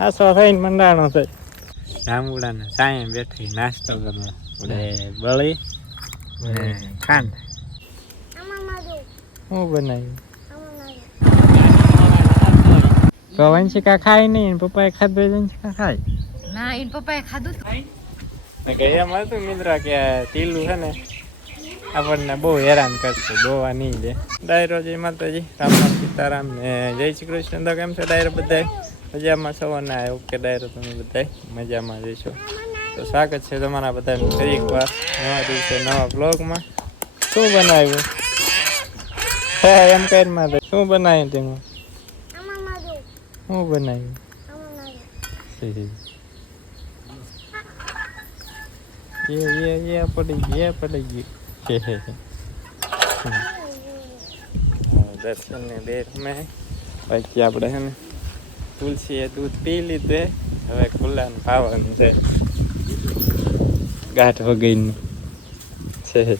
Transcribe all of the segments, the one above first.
હાસો થઈને મંડાણો છે જાંબુડાને સાંયે બેઠી નાસ્તો કરવા આપણે બળી ને ખાંડ હું બનાવ્યું તો વંશિકા ખાય નહીં ને પપ્પાએ ખાધું વંશિકા ખાય ના એન પપ્પાએ ખાધું તું. મેં કહ્યું એમ હતું મિત્ર કે ટીલું છે ને આપણને બહુ હેરાન કરશે ગોવા નહીં દે ડાયરો જય માતાજી રામ રામ સીતારામ ને જય શ્રી કૃષ્ણ તો કેમ છે ડાયરો બધાય મજામાં છો? અને આઈ હોપ કે ડાયરો તમે બધા મજામાં જઈશો. તો સ્વાગત છે તમારા બધાને ફરી એકવાર નવા દિવસે નવા બ્લોગમાં શું બનાવ્યું? હા એમ કઈ મારે. શું બનાવ્યું તેમાં શું બનાવ્યું? Yeah, yeah, yeah, પડી ગયા પડી ગયું. દર્શન ને બેટ મેં પછી આપણે હે ને તુલસીએ દૂધ પી લીધે હવે ખુલ્લાને પાવાનું છે. ગાંઠ વગરનું છે.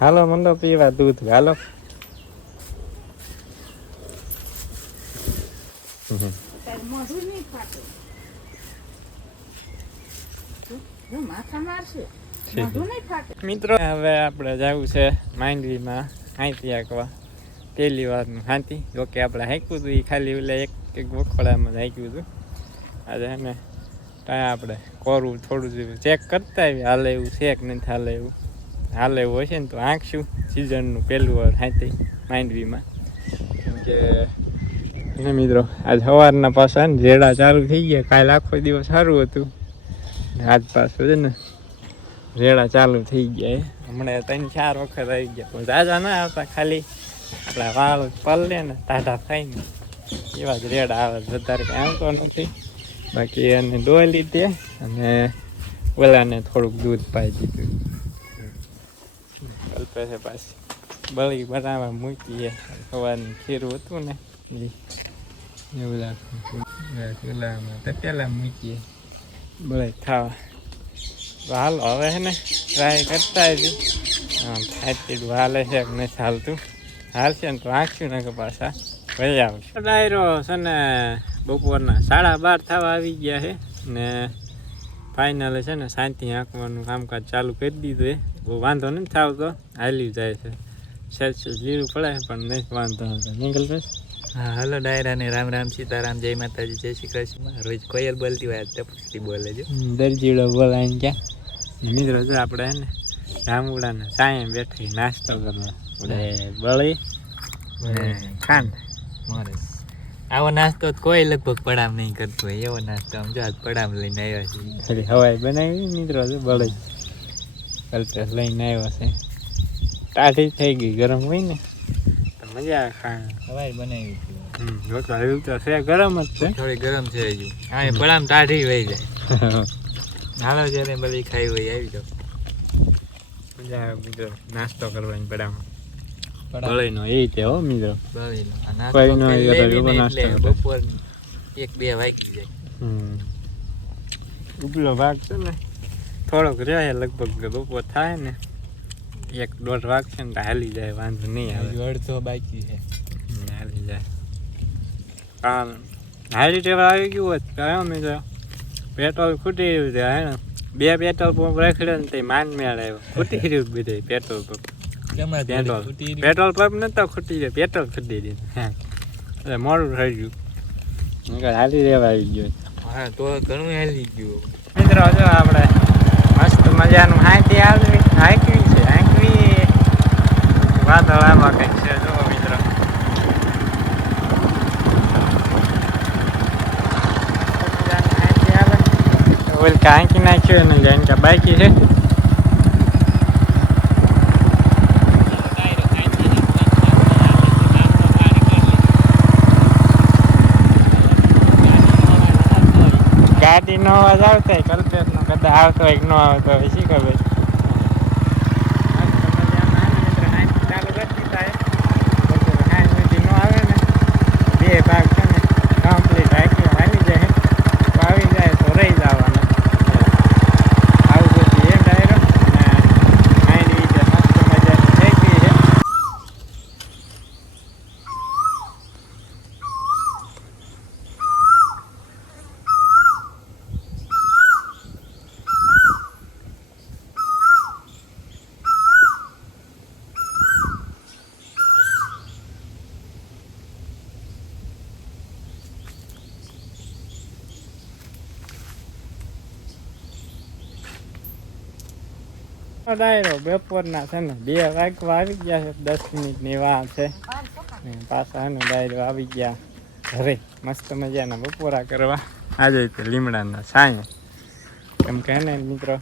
હાલો મંડો પીવા દૂધ હાલો. મિત્રો. હવે આપણે જવું છે માંડવીમાં હાંતી આંકવા પહેલી વારનું હાંતી જોકે આપણે હાંક્યું હતું એ ખાલી ઓલા એક એક વખોડામાં જ હાંક્યું હતું આજે અમે કાંઈ આપણે કોરું થોડું જેવું ચેક કરતા આવીએ. હાલે એવું છે કે નથી હાલે એવું? હાલે એવું હશે ને તો આંકશું સિઝનનું પહેલું વાર હાંતી માંડવીમાં. કે મિત્રો, આજ સવારના પાછા ને જેડા ચાલુ થઈ ગયા, કાલે આખો દિવસ સારું હતું. આજ પાછું છે ને રેડા ચાલુ થઈ ગયા. હમણાં ત્રણ ચાર વખત આવી ગયા. પણ જાજા ના આવતા ખાલી. આપણા વાળ પલ્લે ને ટાઢા થઈને એવા જ રેડા આવે વધારે કંઈ આવતો નથી. બાકી એને દોઈ લીધી અને ઓલાને થોડુંક દૂધ પાઈ દીધું. કલ્પે છે પાછી. બળી બનાવવા મૂકીએ. સવારનું ખીરું હતું ને. એવું લાગતું પેલા મૂકીએ. બળે ખાવા. હાલો હવે છે ને ટ્રાય કરતા આવી હા ફાટીડું હાલે છે કે નથી હાલતું. હાલશે ને તો આંખ્યું ને કે પાછા ભાઈ આવશે. ડાયરો છે ને બપોરના સાડા બાર થવા આવી ગયા છે ને ફાઇનલ છે ને શાંતિ આંકવાનું કામકાજ ચાલુ કરી દીધું એ બહુ વાંધો નથી થતો હાલ્યું જાય છે. સેજ લીલું પડે પણ નહીં વાંધો આવતો. નીકળ હા હલો ડાયરા ને રામ રામ સીતારામ જય માતાજી જય શ્રી કૃષ્ણ. રોજ કોયલ બોલતી હોય આજ તપસ્તી બોલે છે. દરજીડો બોલાય ક્યાં? મિત્રો જો આપણે હે ને જાંબુડાને સાંયે બેઠી નાસ્તો કરવા. આપણે બળી ને ખાંડ. મારે આવો નાસ્તો તો કોઈ લગભગ પડામ નહીં કરતું હોય એવો નાસ્તો આમ જો આજ પડામ લઈને આવ્યો છે. ખાલી હવાઈ બનાવી મિત્રો જો બળી. કલ્પેશ લઈને આવ્યો છે. ટાઢી થઈ ગઈ ગરમ હોય ને. મજા ખાણ હવાઈ બનાવી હતી તો છે ગરમ જ છે. થોડી ગરમ છે હજી. હા પડામ ટાઢી વહી જાય. હાલો જ્યારે બધી ખાઈ હોય આવી જાવ મજા આવે મિત્રો નાસ્તો કરવાની પડામ. બળીનો એ રીતે હો મિત્રો. બળીનો. નાસ્તો. બપોર એક બે વાગી જાય. હમ. ઉપલો ભાગ છે ને થોડોક રહે લગભગ બપોર થાય ને. એક દોઢ વાગ છે ને તો હાલી જાય વાંધો નહીં આવે. અડધો બાકી છે. હાલી જાય. કારણ હાલી ટેવર આવી ગયું હોત તો આવ્યો મેં તો. પેટ્રોલ ખૂટી રહ્યું છે હે બે પેટ્રોલ પંપ રાખડ્યો ને તે માન મેળ આવ્યો. ખૂટી રહ્યું બધે petrol pump. Petrol. Petrol pump નતો ખૂટી ગયો પેટ્રોલ ખૂટી દીધું હા. એટલે મોડું થઈ ગયું. હાલી રહેવા આવી ગયો. હા તો ઘણું હાલી ગયું. મિત્રો જો આપણે મસ્ત મજાનું હાંકી આવી હાંકવી વાદળ આવા કંઈક છે જો મિત્રો. ઓલ કે હાંકી નાખ્યું ને જાણે કે બાકી છે ગાડીનો અવાજ આવતો હોય કલ્પેશનો કદાચ આવતો હોય ન આવતો હોય શી ખબર ચાલુ કરી દીધા છે. પછી હાંજ સુધી ન આવે ને બે ભાગ છે ને કમ્પ્લીટ રાખી હાલી જાય તો આવી જાય તો રહી જવાના આવું બધું એ ડાયરો અને હાંડી જે મસ્ત મજાની થઈ ગઈ છે ડાયરો બપોરના છે ને, બે વાગવા આવી ગયા છે, દસ મિનિટની વાર છે. પાછા ને ડાયરો આવી ગયા. ઘરે મસ્ત મજાના બપોરા કરવા. આજે તો લીમડાના સાંય કેમ કે ને મિત્રો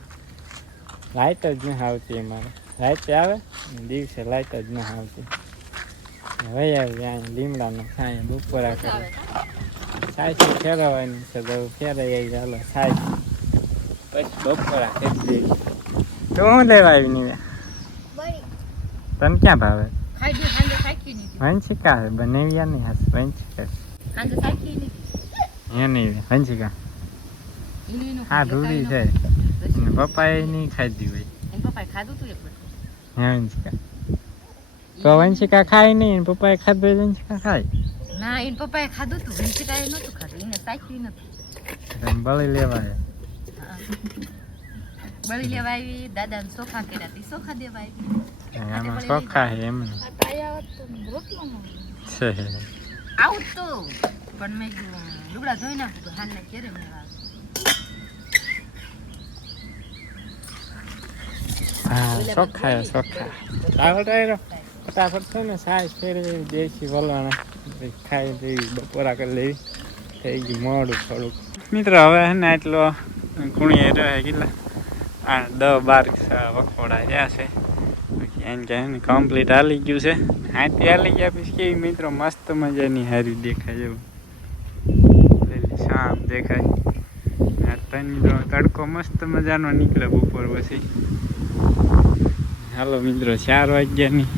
લાઇટ જ નહીં આવતી અમારે. લાઇટ આવે ને દિવસે લાઇટ જ નહીં આવતી. હવે આવી અહીંયા લીમડાના સાંય બપોરા કરે સાયથી ફેરવવાની છે, તો ફેરાઈ આવી ચાલો સાય પછી બપોરા કરી દઈએ. તો હું લેવા આવી તને ક્યાં ભાવે? વંશિકા હે બનેવ્યા નહીં હસ વંશિકા. એ નહીં વંશિકા. હા ધૂળી છે પપ્પાએ નહીં ખાધી હોય. પપ્પાએ ખાધું તું એક વખત. વંશિકા. તો વંશિકા ખાય નહીં પપ્પાએ ખાધું હોય વંશિકા ખાય. ના એન પપ્પાએ ખાધું તું. વંશિકાએ નહોતું ખાધું. એને સાચવી નથી બળી લેવાય. બળી લેવા આવી દાદાને ચોખા કર્યા તી ચોખા દેવા આવી આમાં ચોખ્ખા હે એમ છે આવું તો. પણ મેં લુગડા ધોઈ નાખું તો હાલને મેળા. હા ફટાફટ છે ને સાય ફેરવી દેશી વલણ ખાઈ લેવી બપોરા કરી લેવી. થઈ ગયું મોડું થોડુંક. મિત્રો હવે ને એટલો કુણીએ રહે કેટલા? આ દસ બાર વખોડા જ્યાં છે. કહે ને કમ્પ્લીટ હાલી ગયું છે. હાથી હાલી ગયા પછી કેવી મિત્રો મસ્ત મજાની હારી દેખાય એવું. લીલી શામ દેખાય. તન મિત્રો તડકો મસ્ત મજાનો નીકળે બપોર પછી. હાલો મિત્રો ચાર વાગ્યાની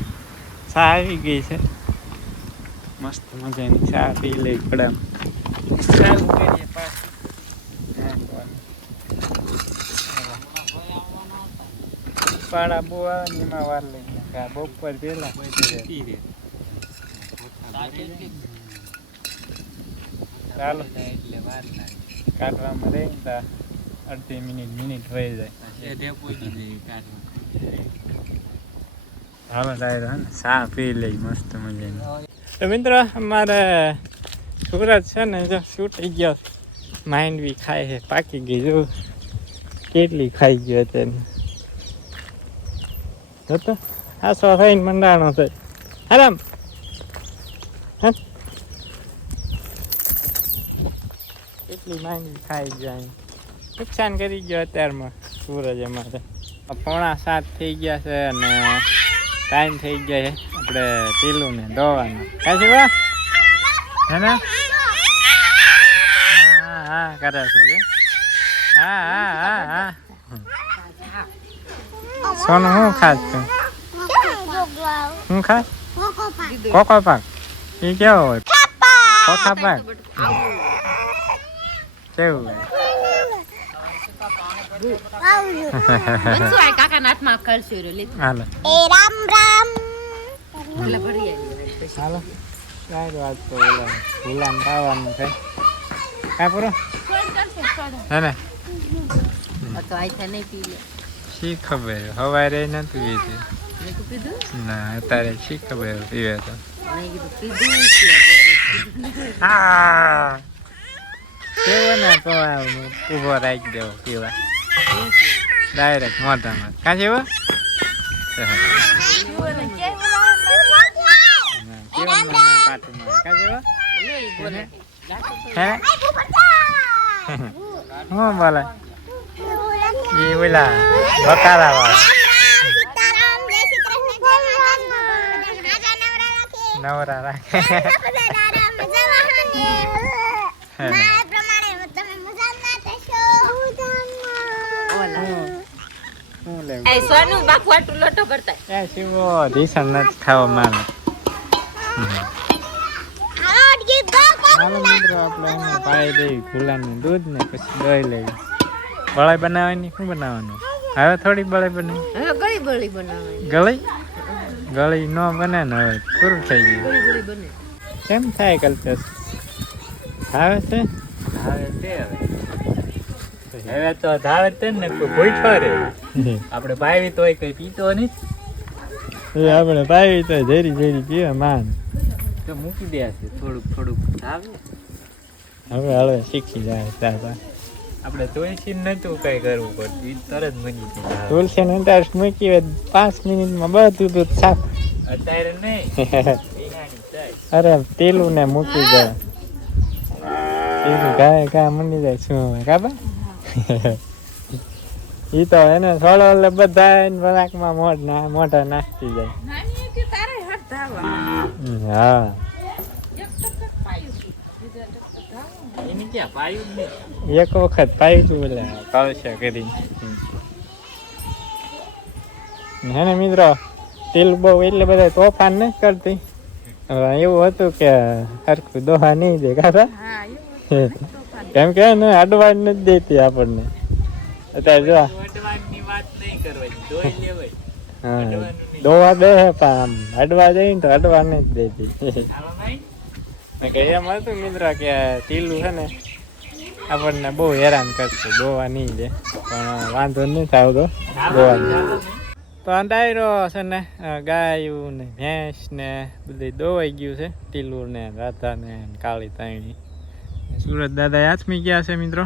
ચા આવી ગઈ છે. મસ્ત મજાની ચા પી લઈ કડામ ચાલુ કરીએ પાછું હા, ચાલો. પાડા બહુ આવે ને એમાં વાર લઈ નાખે. બપોર પહેલા ચાલો. કાઢવામાં રહે ને અડધી મિનિટ મિનિટ વહી જાય. હાલો, ડાયરો ને. ચા પી લઈ, મસ્ત મજાની. તો મિત્રો, અમારે સુરત છે ને, જો છૂટી ગયો. માઇન્ડ બી ખાય છે, પાકી ગઈ. જો કેટલી ખાઈ ગયો જો તો આ સો થઈને મંડાણો છે આરામ માઇન્ડ બી ખાઈ જાય. નુકસાન કરી ગયો અત્યારમાં સૂરજ અમારે પોણા સાત થઈ ગયા છે અને ટાઈમ થઈ ગયો છે. આપણે પીલું ને દોવાનું. કાશી બા? હે ને? હા હા કરે છે. હા હા હા હા. સોનું શું ખાસ તું શું ખાસ કોકો પાક એ કેવો હોય? કોકા પાક કેવું હોય? બનશું આ કાકાના હાથમાં કરશું રે લીધું હાલો. એટલે ભરી આવી હાલો. કાંઈ વાત તો ઓલા ભૂલાને ખાવાનું છે. કાંઈ પૂરો? હે ને? તો આઈ નહીં પી લે શી ખબર? હવારે નતું પીધું. ના અત્યારે શી ખબર? પીવે તો. કેવો ને આમ ઊભો રાખી દેવો પીવા. ડાયરેક્ટ મોઢામાં. કાં છે એવો? હે? હું બોલે? એ ઓલા બકારા વાળા નવરા રાખે ને. એ સોનું બાપુ આટલું લોટો કરતા. એ શિવો ઢીસણ નથી ખાવા માને હાલો મિત્રો આપણે ભાઈ પાઈ દઈ ગુલાબનું દૂધ ને પછી દહીં લેવી બળાઈ બનાવવાની? શું બનાવવાનું? હવે થોડી બળાઈ બનાવી ગળી બળી બનાવવાની. ગળી? ગળી ન બને ને હવે પૂરું થઈ ગયું. કેમ થાય કલ્પેશ? આવે છે? હવે. તો ધાવે તે ને કોઈ ભૂખ્યો રે આપણે પાવી તોય કઈ પીતો નહીં. એ આપણે પાવી તો ઝેરી ઝેરી પીવે માન. તો મૂકી દે છે થોડુંક થોડુંક આવે હવે હવે શીખી જાય તારા આપણે તુલસી નતું કઈ કરવું પડતું. તરત બની જાય તુલસી ને તાર મૂકી હોય પાંચ મિનિટમાં બધું દૂધ સાફ અત્યારે નહીં. અરે તેલું ને મૂકી જાય તેલું ગાય ગા મંડી જાય શું કાબા ઈ તો એને થોડો એટલે બધા નાકમાં મોઢ ના મોઢા નાખતી જાય હા એક ટક પાયું બીજા ટક ધાવા એની ક્યાં પાયું જ નહીં એક વખત પાયું તું એટલે કળશે કરી. હે ને મિત્રો તેલ બહુ એટલે બધા તોફાન નથી કરતી. હવે એવું હતું કે હરખું દોહા નહીં દે કાકા હા. એવું તોફાન કેમ કે ને અડવાડ નથી દેતી આપણને. અત્યારે જો દોવા દે પણ આમ અડવા જાય ને તો અડવા નથી દેતી. એમ હતું મિત્ર કે તીલું છે ને, આપણને બહુ હેરાન કરશે દોવા નહીં દે. પણ વાંધો નહીં દોવા તો આ ડાયરો છે ને ગાયું ને ભેંસ ને બધું દોવાઈ ગયું છે ટીલું ને રાધા ને કાળી તાણી સુરત દાદા હાથમી ગયા છે મિત્રો.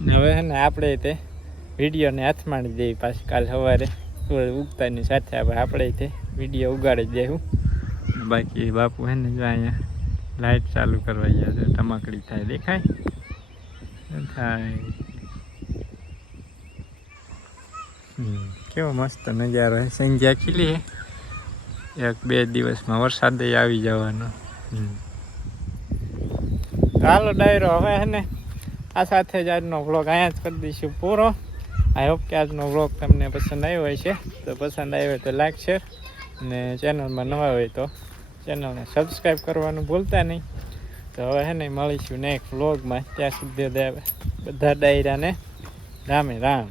હવે છે ને આપણે તે વિડીયોને હાથ જ દઈએ પાછી કાલ સવારે. સૂરજ ઉગતાની સાથે આપણે આપણે તે વીડિયો ઉગાડી દઈશું બાકી બાપુ છે ને જો અહીંયા લાઈટ ચાલુ કરવા ગયા છે ટમાકડી થાય, દેખાય? થાય? કેવો મસ્ત નજારો છે સંધ્યા ખીલી એક બે દિવસમાં વરસાદ આવી જવાનો. ચાલો ડાયરો, હવે હે ને, આ સાથે જ આજનો વ્લોગ અહીંયા જ કરી દઈશું પૂરો. આઈ હોપ કે આજનો વ્લોગ તમને પસંદ આવ્યો હોય છે તો પસંદ આવ્યો હોય તો લાઈક શેર અને ચેનલમાં નવા હોય તો ચેનલને સબસ્ક્રાઈબ કરવાનું ભૂલતા નહીં. તો હવે હે ને મળીશું નેક્સ્ટ વ્લોગમાં ત્યાં સુધી બધા ડાયરાને રામે રામ.